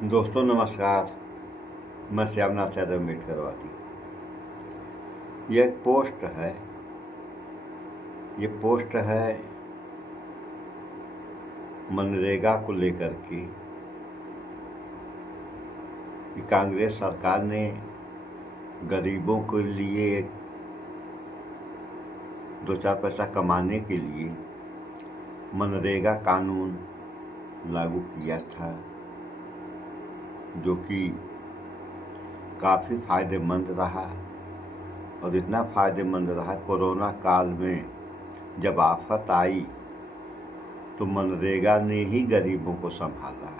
दोस्तों नमस्कार। मैं श्यामनाथ यादव अम्बेडकर वादी। यह एक पोस्ट है। ये पोस्ट है मनरेगा को लेकर के कि कांग्रेस सरकार ने गरीबों के लिए दो चार पैसा कमाने के लिए मनरेगा कानून लागू किया था, जो कि काफ़ी फायदेमंद रहा। और इतना फायदेमंद रहा, कोरोना काल में जब आफत आई तो मनरेगा ने ही गरीबों को संभाला।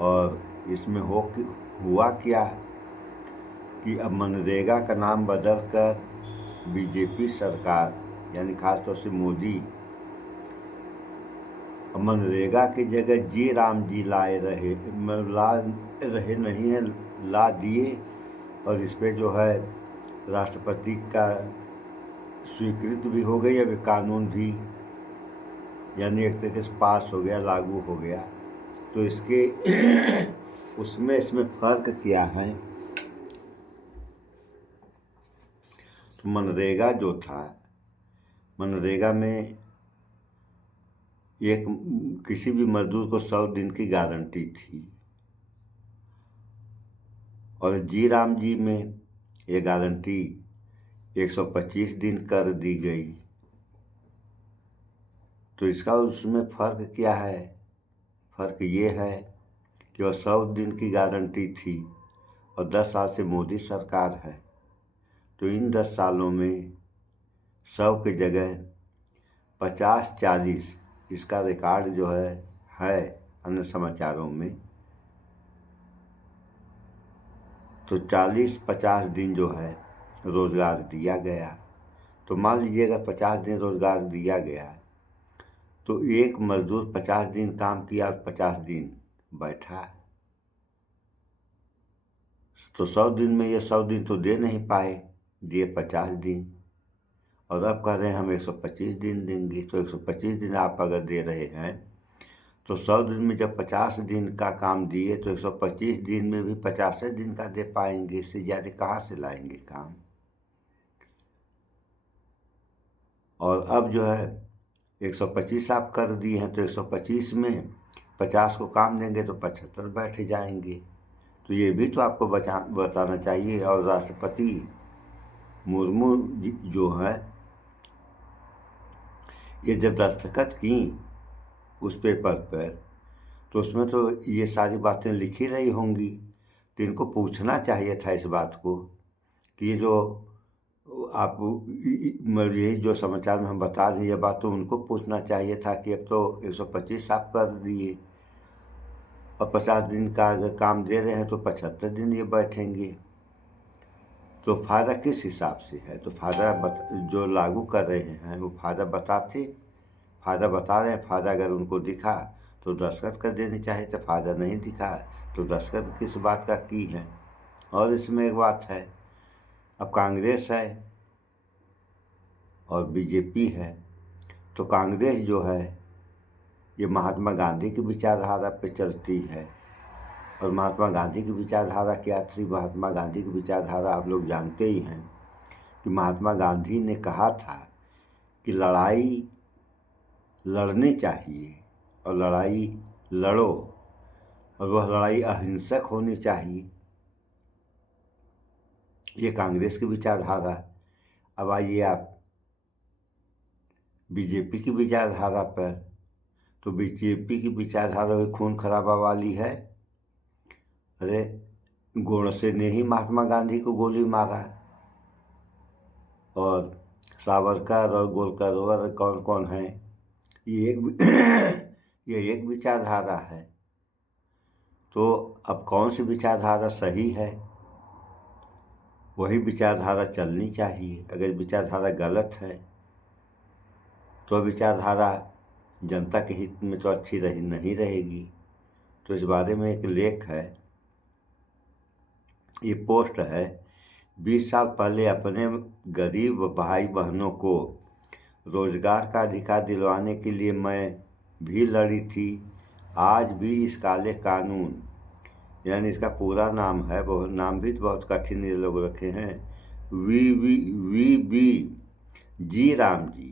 और इसमें हुआ क्या कि अब मनरेगा का नाम बदलकर बीजेपी सरकार यानी खासतौर से मोदी मनरेगा की जगह जी राम जी लाए रहे, नहीं है, ला दिए। और इस पे जो है राष्ट्रपति का स्वीकृत भी हो गई। अब कानून भी यानी एक तरीके से पास हो गया, लागू हो गया। तो इसके इसमें फर्क क्या है? तो मनरेगा जो था, मनरेगा में एक किसी भी मजदूर को 100 दिन की गारंटी थी, और जी राम जी में ये गारंटी 125 दिन कर दी गई। तो इसका उसमें फ़र्क क्या है? फ़र्क ये है कि वह 100 दिन की गारंटी थी और 10 साल से मोदी सरकार है। तो इन 10 सालों में 100 की जगह 50-40 इसका रिकॉर्ड जो है अन्य समाचारों में। तो 40-50 दिन जो है रोज़गार दिया गया। तो मान लीजिएगा 50 दिन रोज़गार दिया गया, तो एक मजदूर 50 दिन काम किया और 50 दिन बैठा, तो 100 दिन में ये 100 दिन तो दे नहीं पाए, दिए 50 दिन। और अब कह रहे हैं हम 125 दिन देंगे। तो 125 दिन आप अगर दे रहे हैं तो 100 दिन में जब 50 दिन का काम दिए तो 125 दिन में भी 50 दिन का दे पाएंगे। इससे ज़्यादा कहाँ से लाएंगे काम? और अब जो है 125 आप कर दिए हैं, तो 125 में 50 को काम देंगे तो 75 बैठ जाएंगे। तो ये भी तो आपको बताना चाहिए। और राष्ट्रपति मुर्मू जो है, ये जब दस्तखत की उस पेपर पर, तो उसमें तो ये सारी बातें लिखी रही होंगी। तो इनको पूछना चाहिए था इस बात को कि ये जो आप यही जो समाचार में हम बता रहे हैं, ये बात तो उनको पूछना चाहिए था कि अब तो 125 आप कर दिए और 50 दिन का अगर काम दे रहे हैं तो 75 दिन ये बैठेंगे। तो फ़ायदा किस हिसाब से है? तो फ़ायदा जो लागू कर रहे हैं वो फ़ायदा बता रहे हैं। फ़ायदा अगर उनको दिखा तो दस्तखत कर देनी चाहिए था। फ़ायदा नहीं दिखा तो दस्तखत किस बात का की है? और इसमें एक बात है, अब कांग्रेस है और बीजेपी है। तो कांग्रेस जो है ये महात्मा गांधी की विचारधारा पे चलती है। और महात्मा गांधी की विचारधारा क्या थी? महात्मा गांधी की विचारधारा आप लोग जानते ही हैं कि महात्मा गांधी ने कहा था कि लड़ाई लड़नी चाहिए और लड़ाई लड़ो, और वह लड़ाई अहिंसक होनी चाहिए। ये कांग्रेस की विचारधारा। अब आइए आप बीजेपी की विचारधारा पर। तो बीजेपी की विचारधारा खून खराबा वाली है। अरे गोडसे ने ही महात्मा गांधी को गोली मारा, और सावरकर और गोलकर कौन कौन है, ये एक विचारधारा है। तो अब कौन सी विचारधारा सही है? वही विचारधारा चलनी चाहिए। अगर विचारधारा गलत है तो विचारधारा जनता के हित में तो अच्छी नहीं रहेगी। तो इस बारे में एक लेख है, ये पोस्ट है। 20 साल पहले अपने गरीब भाई बहनों को रोजगार का अधिकार दिलवाने के लिए मैं भी लड़ी थी। आज भी इस काले कानून, यानी इसका पूरा नाम है, बहुत नाम भी बहुत कठिन ये लोग रखे हैं, वी जी राम जी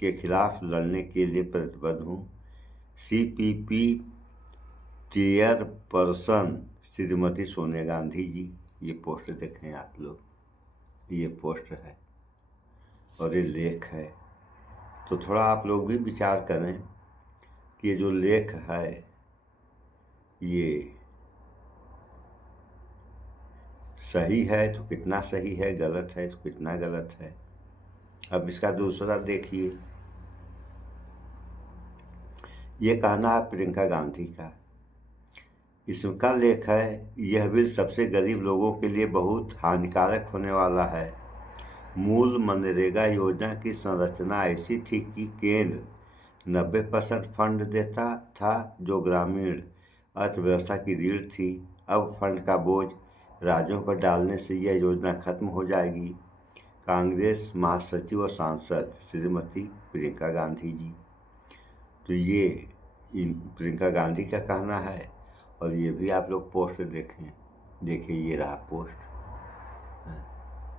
के खिलाफ लड़ने के लिए प्रतिबद्ध हूँ। CPP चेयरपर्सन श्रीमती सोनिया गांधी जी, ये पोस्ट देखें आप लोग, ये पोस्ट है और ये लेख है। तो थोड़ा आप लोग भी विचार करें कि ये जो लेख है ये सही है तो कितना सही है, गलत है तो कितना गलत है। अब इसका दूसरा देखिए, ये कहना है प्रियंका गांधी का, इसका लेख है, यह बिल सबसे गरीब लोगों के लिए बहुत हानिकारक होने वाला है। मूल मनरेगा योजना की संरचना ऐसी थी कि केंद्र 90% फंड देता था जो ग्रामीण अर्थव्यवस्था की रीढ़ थी। अब फंड का बोझ राज्यों पर डालने से यह योजना खत्म हो जाएगी। कांग्रेस महासचिव और सांसद श्रीमती प्रियंका गांधी जी। तो ये प्रियंका गांधी का कहना है और ये भी आप लोग पोस्ट देखें, देखिए ये रहा पोस्ट।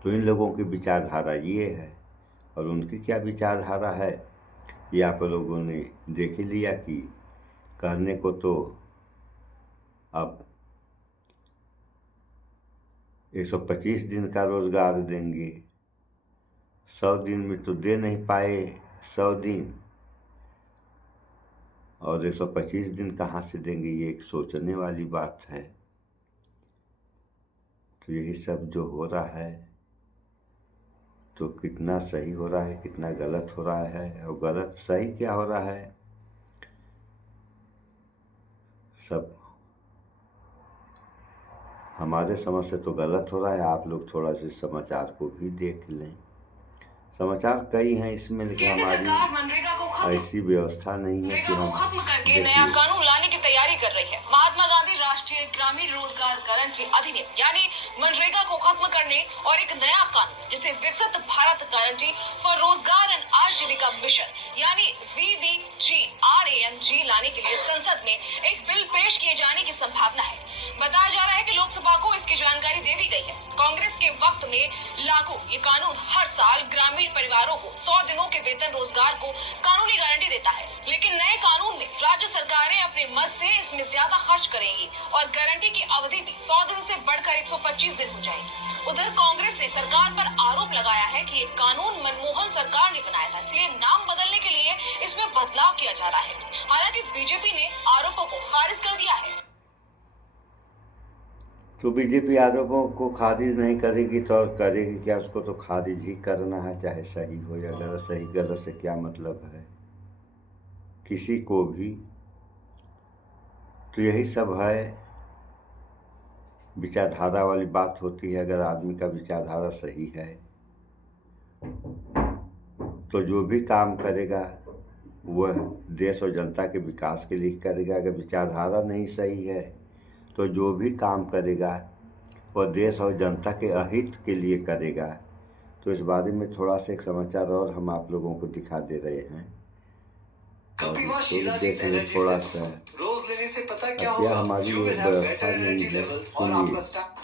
तो इन लोगों की विचारधारा ये है और उनकी क्या विचारधारा है ये आप लोगों ने देख ही लिया कि कहने को तो अब 125 दिन का रोजगार देंगे, 100 दिन में तो दे नहीं पाए 100 दिन, और 125 दिन कहाँ से देंगे, ये एक सोचने वाली बात है। तो यही सब जो हो रहा है तो कितना सही हो रहा है, कितना गलत हो रहा है, और गलत सही क्या हो रहा है, सब हमारे समझ से तो गलत हो रहा है। आप लोग थोड़ा सा समाचार को भी देख लें, समाचार कई हैं इसमें, लेकिन हमारी ऐसी व्यवस्था नहीं है कि हम खत्म करके नया कानून लाने की तैयारी कर रही है। महात्मा गांधी राष्ट्रीय ग्रामीण रोजगार गारंटी अधिनियम यानी मनरेगा को खत्म करने और एक नया कानून जिसे विकसित भारत गारंटी फॉर रोजगार एंड आजीविका मिशन यानी VBGRAMG लाने के लिए संसद में एक बिल पेश किए जाने की संभावना है। बताया जा रहा है कि लोकसभा को इसकी जानकारी दे दी गई है। कांग्रेस के वक्त में लागू ये कानून हर साल ग्रामीण परिवारों को 100 दिनों के वेतन रोजगार को कानूनी गारंटी देता है, लेकिन नए कानून में राज्य सरकारें अपने मद से इसमें ज्यादा खर्च करेंगी और गारंटी की अवधि भी 100 दिन से बढ़कर 125 दिन हो जाएगी। उधर कांग्रेस ने सरकार पर आरोप लगाया है कि ये कानून मनमोहन सरकार ने बनाया था, इसलिए नाम बदलने के लिए इसमें बदलाव किया जा रहा है। हालांकि बीजेपी ने आरोपों को खारिज कर दिया है। तो बीजेपी आरोपों को खारिज नहीं करेगी तो और करेगी क्या, उसको तो खारिज ही करना है, चाहे सही हो या गलत। सही गलत से क्या मतलब है किसी को भी। तो यही सब है, विचारधारा वाली बात होती है। अगर आदमी का विचारधारा सही है तो जो भी काम करेगा वह देश और जनता के विकास के लिए करेगा। अगर विचारधारा नहीं सही है तो जो भी काम करेगा वह देश और जनता के अहित के लिए करेगा। तो इस बारे में थोड़ा सा एक समाचार और हम आप लोगों को दिखा दे रहे हैं, देख लें थोड़ा सा। रोज लेने से पता क्या होगा, हमारी व्यवस्था नहीं है।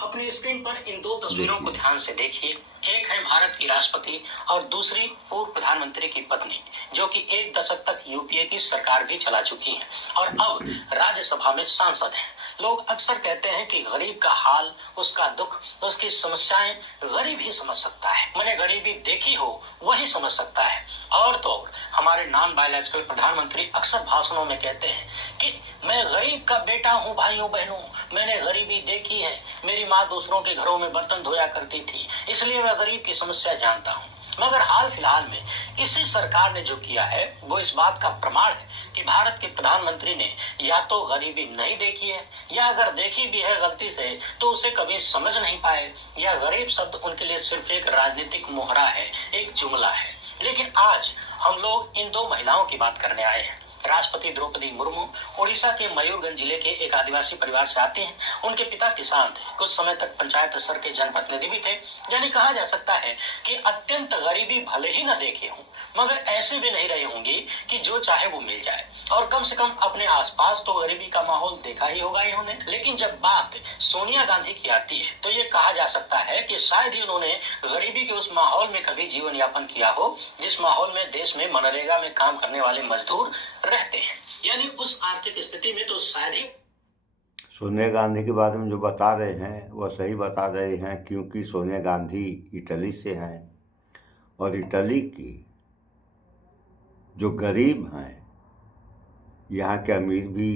अपनी स्क्रीन पर इन दो तस्वीरों को ध्यान से देखिए। एक है भारत की राष्ट्रपति और दूसरी पूर्व प्रधानमंत्री की पत्नी, जो कि 1 दशक तक यूपीए की सरकार भी चला चुकी हैं और अब राज्यसभा में सांसद हैं। लोग अक्सर कहते हैं कि गरीब का हाल, उसका दुख, उसकी समस्याएं गरीब ही समझ सकता है। मैंने गरीबी देखी हो वही समझ सकता है। और तो हमारे नॉन बायोलॉजिकल प्रधानमंत्री अक्सर भाषणों में कहते हैं कि मैं गरीब का बेटा हूँ, भाइयों बहनों, मैंने गरीबी देखी है, मेरी माँ दूसरों के घरों में बर्तन धोया करती थी, इसलिए मैं गरीब की समस्या जानता हूँ। मगर हाल फिलहाल में इसी सरकार ने जो किया है वो इस बात का प्रमाण है कि भारत के प्रधानमंत्री ने या तो गरीबी नहीं देखी है, या अगर देखी भी है गलती से तो उसे कभी समझ नहीं पाए, या गरीब शब्द उनके लिए सिर्फ एक राजनीतिक मोहरा है, एक जुमला है। लेकिन आज हम लोग इन दो महिलाओं की बात करने आए हैं। राष्ट्रपति द्रौपदी मुर्मू ओडिशा के मयूरगंज जिले के एक आदिवासी परिवार से आते हैं। उनके पिता किसान थे, कुछ समय तक पंचायत स्तर के जनप्रतिनिधि भी थे। यानी कहा जा सकता है कि अत्यंत गरीबी भले ही न देखे हों मगर ऐसे भी नहीं रही होंगी कि जो चाहे वो मिल जाए, और कम से कम अपने आसपास तो गरीबी का माहौल देखा ही होगा इन्होंने। लेकिन जब बात सोनिया गांधी की आती है तो ये कहा जा सकता है कि शायद ही उन्होंने गरीबी के उस माहौल में कभी जीवन यापन किया हो जिस माहौल में देश में मनरेगा में काम करने वाले मजदूर रहते हैं। यानी उस आर्थिक स्थिति में तो शायद ही। सोनिया गांधी के बारे में जो बता रहे हैं वह सही बता रहे हैं, क्योंकि सोनिया गांधी इटली से हैं और इटली की जो गरीब हैं, यहाँ के अमीर भी,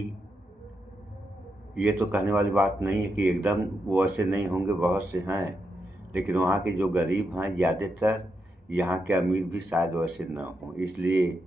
ये तो कहने वाली बात नहीं है कि एकदम वो ऐसे नहीं होंगे, बहुत से हैं, लेकिन वहाँ के जो गरीब हैं ज़्यादातर यहाँ के अमीर भी शायद वैसे न हों, इसलिए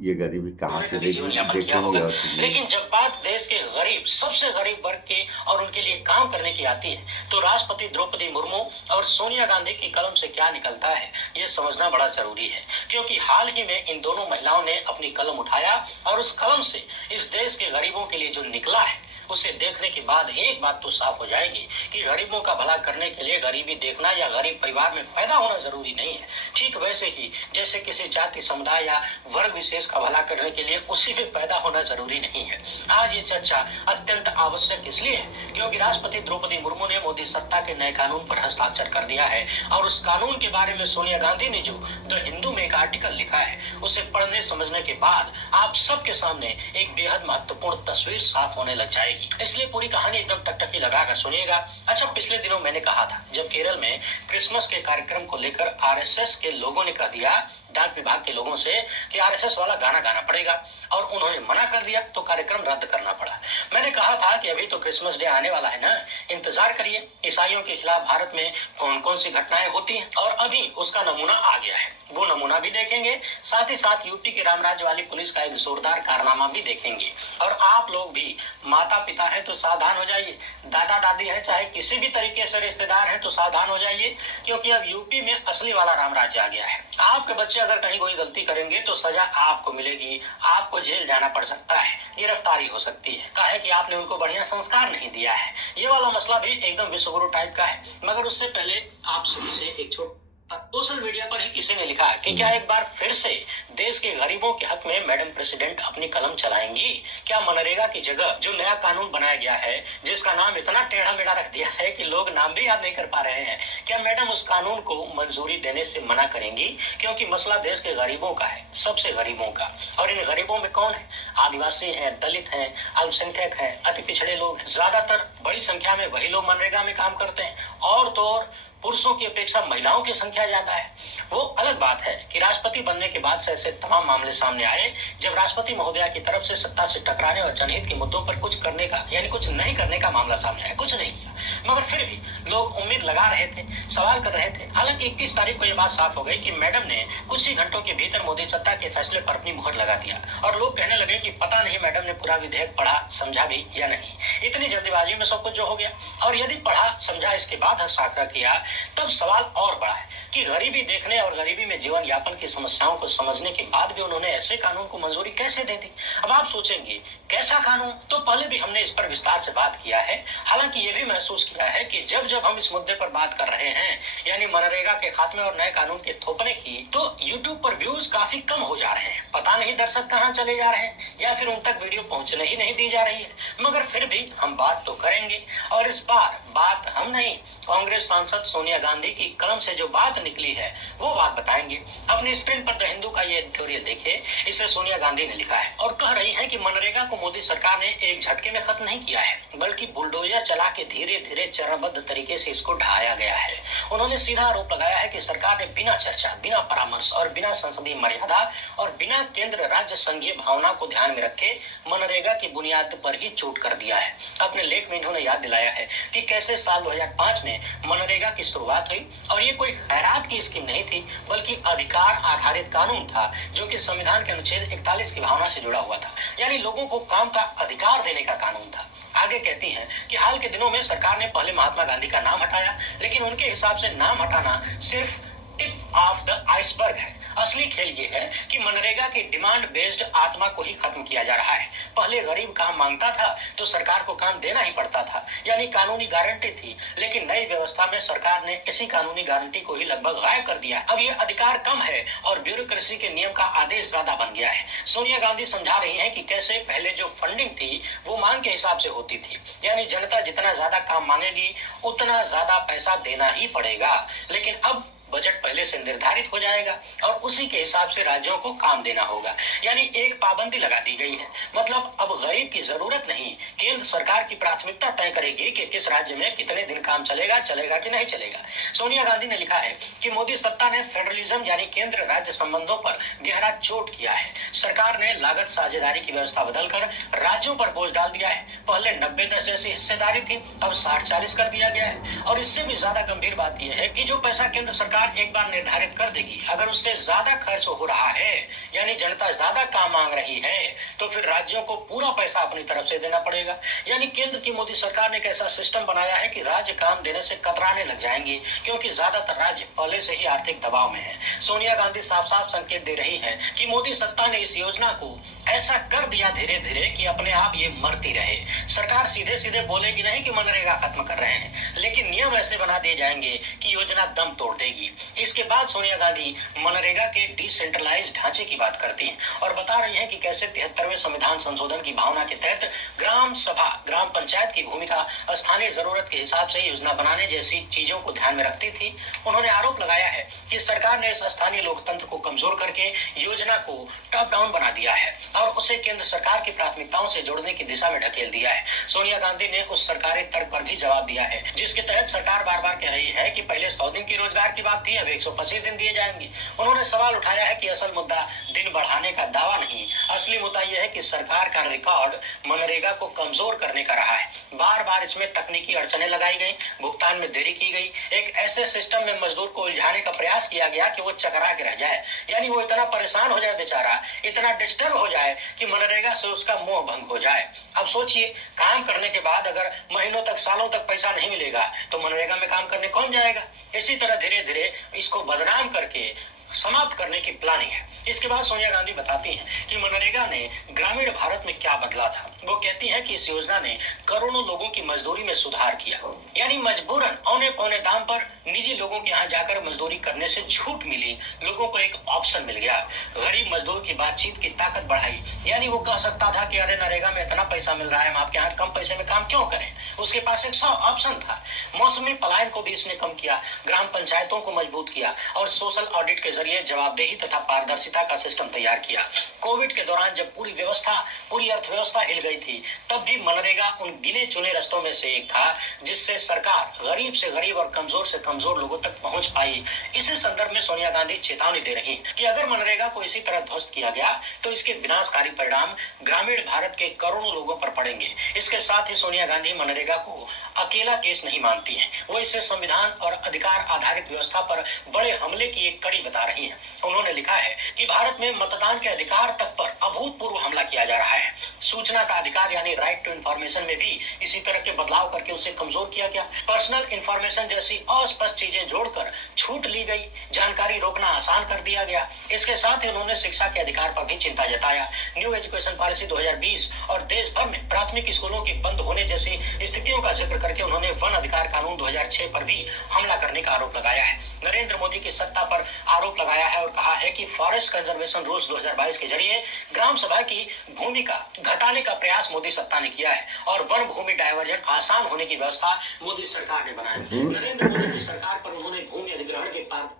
ये गरीबी कहाँ से देखेंगे। और लेकिन जब बात देश के गरीब, सबसे गरीब वर्ग के और उनके लिए काम करने की आती है तो राष्ट्रपति द्रौपदी मुर्मू और सोनिया गांधी की कलम से क्या निकलता है ये समझना बड़ा जरूरी है, क्योंकि हाल ही में इन दोनों महिलाओं ने अपनी कलम उठाया और उस कलम से इस देश के गरीबों के लिए जो निकला है उसे देखने के बाद एक बात तो साफ हो जाएगी कि गरीबों का भला करने के लिए गरीबी देखना या गरीब परिवार में पैदा होना जरूरी नहीं है। ठीक वैसे ही जैसे किसी जाति, समुदाय या वर्ग विशेष का भला करने के लिए उसी में पैदा होना जरूरी नहीं है। आज ये चर्चा अत्यंत आवश्यक इसलिए है क्योंकि राष्ट्रपति द्रौपदी मुर्मू ने मोदी सत्ता के नए कानून पर हस्ताक्षर कर दिया है और उस कानून के बारे में सोनिया गांधी ने जो द हिंदू में एक आर्टिकल लिखा है उसे पढ़ने समझने के बाद आप सबके सामने एक बेहद महत्वपूर्ण तस्वीर साफ होने लग जाएगी। इसलिए पूरी कहानी एकदम टकटकी लगाकर सुनिएगा। अच्छा, पिछले दिनों मैंने कहा था जब केरल में क्रिसमस के कार्यक्रम को लेकर आरएसएस के लोगों ने कह दिया, डाक विभाग के लोगों से, कि आरएसएस वाला गाना गाना पड़ेगा और उन्होंने मना कर दिया तो कार्यक्रम रद्द करना पड़ा। मैंने कहा था कि अभी तो क्रिसमस डे आने वाला है ना, इंतजार करिए, ईसाइयों के खिलाफ भारत में कौन कौन सी घटनाएं होती हैं और अभी उसका नमूना आ गया है, वो नमूना भी देखेंगे, साथ ही साथ यूपी के रामराज्य वाली पुलिस का एक जोरदार कारनामा भी देखेंगे। और आप लोग भी माता पिता है तो सावधान हो जाइए, दादा दादी है चाहे किसी भी तरीके से रिश्तेदार हैं तो सावधान हो जाइए, क्योंकि अब यूपी में असली वाला रामराज्य आ गया है। आपके बच्चे अगर कहीं कोई गलती करेंगे तो सजा आपको मिलेगी, आपको जेल जाना पड़ सकता है, गिरफ्तारी हो सकती है, काहे कि आपने उनको बढ़िया संस्कार नहीं दिया है। ये वाला मसला भी एकदम विश्वगुरु टाइप का है। मगर उससे पहले आप सभी से एक छोटा, सोशल मीडिया पर ही किसी ने लिखा कि क्या एक बार फिर से देश के गरीबों के हक में मैडम प्रेसिडेंट अपनी कलम चलाएंगी? क्या मनरेगा की जगह जो नया कानून बनाया गया है जिसका नाम इतना टेढ़ा मेढ़ा रख दिया है कि लोग नाम भी याद नहीं कर पा रहे हैं, क्या मैडम उस कानून को मंजूरी देने से मना करेंगी? क्योंकि मसला देश के गरीबों का है, सबसे गरीबों का। और इन गरीबों में कौन है? आदिवासी हैं, दलित हैं, अल्पसंख्यक हैं, अति पिछड़े लोग हैं। ज्यादातर बड़ी संख्या में वही लोग मनरेगा में काम करते हैं और तो और पुरुषों की अपेक्षा महिलाओं की संख्या ज्यादा है। वो अलग बात है कि राष्ट्रपति बनने के बाद से ऐसे तमाम मामले सामने आए जब राष्ट्रपति महोदया की तरफ से सत्ता से टकराने और जनहित के मुद्दों पर कुछ करने का यानी कुछ नहीं करने का मामला सामने आया, कुछ नहीं किया, मगर फिर भी लोग उम्मीद लगा रहे थे, सवाल कर रहे थे। हालांकि 21 तारीख को यह बात साफ हो गई कि मैडम ने कुछ ही घंटों के भीतर मोदी सत्ता के फैसले पर अपनी मुहर लगा दिया और लोग कहने लगे कि पता नहीं मैडम ने पूरा विधेयक पढ़ा समझा भी या नहीं, इतनी जल्दीबाजी में सब कुछ जो हो गया। और यदि पढ़ा समझा इसके बाद हस्ताक्षर किया तब सवाल और बड़ा है कि गरीबी देखने और गरीबी में जीवन यापन की समस्याओं को समझने के बाद भी उन्होंने ऐसे कानून को मंजूरी कैसे दे दी। अब आप सोचेंगे कैसा कानून, तो पहले भी हमने इस पर विस्तार से बात किया है। हालांकि ये भी महसूस किया है कि जब जब हम इस मुद्दे पर बात कर रहे हैं यानी मनरेगा के खात्मे और नए कानून के थोपने की, तो YouTube पर व्यूज काफी कम हो जा रहे हैं। पता नहीं दर्शक कहां चले जा रहे हैं या फिर उन तक वीडियो पहुंचने ही नहीं दी जा रही है, मगर फिर भी हम बात तो करेंगे। और इस बार बात हम नहीं, कांग्रेस सांसद सोनिया गांधी की कलम से जो बात निकली है वो बात बताएंगे। अपनी स्क्रीन पर द हिंदू का ये एडिटोरियल देखिए, इसे सोनिया गांधी ने लिखा है और कह रही है कि मनरेगा को मोदी सरकार ने एक झटके में खत्म नहीं किया है, बल्कि बुलडोजर चला के धीरे धीरे चरणबद्ध तरीके से इसको ढाया गया है। उन्होंने सीधा आरोप लगाया है कि सरकार ने बिना चर्चा, बिना परामर्श और बिना संसदीय मर्यादा और बिना केंद्र राज्य संघीय भावना को ध्यान में रखे मनरेगा की बुनियाद पर ही चोट कर दिया है। अपने लेख में इन्होंने याद दिलाया है कि कैसे साल 2005 में मनरेगा की शुरुआत हुई और ये कोई खैरात की स्कीम नहीं थी, बल्कि अधिकार आधारित कानून था जो कि संविधान के अनुच्छेद 41 की भावना से जुड़ा हुआ था, यानी लोगों को काम का अधिकार देने का कानून था। आगे कहती हैं कि हाल के दिनों में सरकार ने पहले महात्मा गांधी का नाम हटाया, लेकिन उनके हिसाब से नाम हटाना सिर्फ टिप ऑफ द आइसबर्ग है। असली खेल ये है कि मनरेगा की डिमांड बेस्ड आत्मा को ही खत्म किया जा रहा है। पहले गरीब काम मांगता था तो सरकार को काम देना ही पड़ता था, यानी कानूनी गारंटी थी, लेकिन नई व्यवस्था में सरकार ने इसी कानूनी गारंटी को ही लगभग गायब कर दिया। अब ये अधिकार कम है और ब्यूरोक्रेसी के नियम का आदेश ज्यादा बन गया है। सोनिया गांधी समझा रही हैं कि कैसे पहले जो फंडिंग थी वो मांग के हिसाब से होती थी, यानी जनता जितना ज्यादा काम मांगेगी उतना ज्यादा पैसा देना ही पड़ेगा, लेकिन अब बजट पहले से निर्धारित हो जाएगा और उसी के हिसाब से राज्यों को काम देना होगा, यानी एक पाबंदी लगा दी गई है। मतलब अब गरीब की जरूरत नहीं, केंद्र सरकार की प्राथमिकता तय करेगी कि किस राज्य में कितने दिन काम चलेगा कि नहीं चलेगा। सोनिया गांधी ने लिखा है कि मोदी सत्ता ने फेडरलिज्म यानी केंद्र राज्य संबंधों पर गहरा चोट किया है। सरकार ने लागत साझेदारी की व्यवस्था बदलकर राज्यों पर बोझ डाल दिया है। पहले 90-10 जैसी हिस्सेदारी थी, अब 60-40 कर दिया गया है। और इससे भी ज्यादा गंभीर बात यह है कि जो पैसा केंद्र सरकार एक बार निर्धारित कर देगी, अगर उससे ज्यादा खर्च हो रहा है यानी जनता ज्यादा काम मांग रही है तो फिर राज्यों को पूरा पैसा अपनी तरफ से देना पड़ेगा। यानी केंद्र की मोदी सरकार ने एक ऐसा सिस्टम बनाया है कि राज्य काम देने से कतराने लग जाएंगे, क्योंकि ज्यादातर राज्य पहले से ही आर्थिक दबाव में है। सोनिया गांधी साफ साफ संकेत दे रही है कि मोदी सत्ता ने इस योजना को ऐसा कर दिया धीरे धीरे कि अपने आप ये मरती रहे। सरकार सीधे सीधे बोलेगी नहीं कि मनरेगा खत्म कर रहे हैं, लेकिन नियम ऐसे बना दिए जाएंगे कि योजना दम तोड़ देगी। इसके बाद सोनिया गांधी मनरेगा के डिसेंट्रलाइज्ड ढांचे की बात करती हैं और बता रही हैं कि कैसे 73वें संविधान संशोधन की भावना के तहत ग्राम सभा, ग्राम पंचायत की भूमिका स्थानीय जरूरत के हिसाब से योजना बनाने जैसी चीजों को ध्यान में रखती थी। उन्होंने आरोप लगाया है कि सरकार ने इस स्थानीय लोकतंत्र को कमजोर करके योजना को टॉप डाउन बना दिया है और उसे केंद्र सरकार की प्राथमिकताओं से जोड़ने की दिशा में ढकेल दिया है। सोनिया गांधी ने उस सरकारी तर्क पर भी जवाब दिया है जिसके तहत सरकार बार बार कह रही है कि पहले 100 दिन की रोजगार की बात थी, अब 125 दिन दिए जाएंगे। उन्होंने सवाल उठाया है कि असल मुद्दा दिन बढ़ाने का दावा नहीं, असली मुद्दा यह है कि सरकार का रिकॉर्ड मनरेगा को कमजोर करने का रहा है। बार बार इसमें तकनीकी अड़चने लगाई गई, भुगतान में देरी की गई, एक ऐसे सिस्टम में मजदूर को उलझाने का प्रयास किया गया कि वो चकरा के रह जाए, यानी वो इतना परेशान हो जाए बेचारा, इतना डिस्टर्ब हो जाए कि मनरेगा से उसका मोह भंग हो जाए। अब सोचिए, काम करने के बाद अगर महीनों तक, सालों तक पैसा नहीं मिलेगा तो मनरेगा में काम करने कौन जाएगा। इसी तरह धीरे धीरे इसको बदनाम करके समाप्त करने की प्लानिंग है। इसके बाद सोनिया गांधी बताती हैं कि मनरेगा ने ग्रामीण भारत में क्या बदला था। वो कहती हैं कि इस योजना ने करोड़ों लोगों की मजदूरी में सुधार किया, यानी मजबूरन औने पौने दाम पर निजी लोगों के यहाँ जाकर मजदूरी करने से छूट मिली, लोगों को एक ऑप्शन मिल गया। गरीब मजदूर की बातचीत की ताकत बढ़ाई, यानी वो कह सकता था कि अरे नरेगा में इतना पैसा मिल रहा है, हम आपके यहाँ कम पैसे में काम क्यों करें। उसके पास एक ऑप्शन था। मौसमी पलायन को भी इसने कम किया, ग्राम पंचायतों को मजबूत किया और सोशल ऑडिट के जरिए जवाबदेही तथा पारदर्शिता का सिस्टम तैयार किया। कोविड के दौरान जब पूरी अर्थव्यवस्था हिल गई थी, तब भी मनरेगा उन गिने चुने रस्तों में से एक था जिससे सरकार गरीब से गरीब और कमजोर से कमजोर लोगों तक पहुंच पाई। इसी संदर्भ में सोनिया गांधी चेतावनी दे रही कि अगर मनरेगा को इसी तरह ध्वस्त किया गया तो इसके विनाशकारी परिणाम ग्रामीण भारत के करोड़ों लोगों पर पड़ेंगे। इसके साथ ही सोनिया गांधी मनरेगा को अकेला केस नहीं मानती है, वो इसे संविधान और अधिकार आधारित व्यवस्था पर बड़े हमले की एक कड़ी बता रही है। उन्होंने लिखा है कि भारत में मतदान के अधिकार तक पर अभूतपूर्व हमला किया जा रहा है। सूचना का अधिकार यानी राइट टू इंफॉर्मेशन में भी इसी तरह के बदलाव करके उसे कमजोर किया गया। पर्सनल इंफॉर्मेशन जैसी अस्पष्ट चीजें जोड़कर छूट ली गई, जानकारी रोकना आसान कर दिया गया। इसके साथ ही उन्होंने शिक्षा के अधिकार पर भी चिंता जताया। न्यू एजुकेशन पॉलिसी 2020 और देश भर में प्राथमिक स्कूलों के बंद होने जैसी स्थितियों का जिक्र करके उन्होंने वन अधिकार कानून 2006 पर भी हमला करने का आरोप लगाया है। नरेंद्र मोदी की सत्ता पर आरोप लगाया है और कहा है कि फॉरेस्ट कंजर्वेशन रूल्स 2022 के जरिए ग्राम सभा की भूमिका घटाने का प्रयास मोदी सत्ता ने किया है और वन भूमि डायवर्जन आसान होने की व्यवस्था मोदी सरकार ने बनाई। नरेंद्र मोदी की सरकार पर उन्होंने भूमि अधिग्रहण के बाद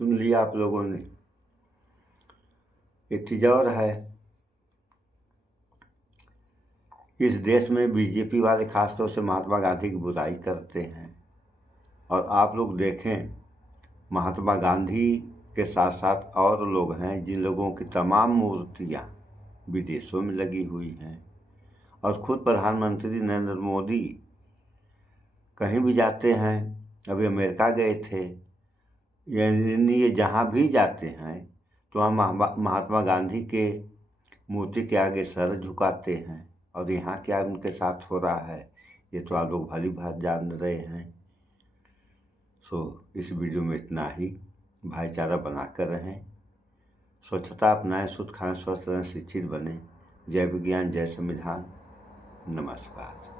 सुन लिया आप लोगों ने। एक चीज और है, इस देश में बीजेपी वाले खासतौर से महात्मा गांधी की बुराई करते हैं और आप लोग देखें, महात्मा गांधी के साथ साथ और लोग हैं जिन लोगों की तमाम मूर्तियां विदेशों में लगी हुई हैं और खुद प्रधानमंत्री नरेंद्र मोदी कहीं भी जाते हैं, अभी अमेरिका गए थे, यानी ये जहाँ भी जाते हैं तो वहाँ महात्मा गांधी के मूर्ति के आगे सर झुकाते हैं और यहाँ क्या उनके साथ हो रहा है ये तो आप लोग भली भांति जान रहे हैं। सो इस वीडियो में इतना ही। भाईचारा बनाकर रहें, स्वच्छता अपनाएं, शुद्ध खाएं, स्वस्थ रहें, शिक्षित बने। जय विज्ञान, जय संविधान। नमस्कार।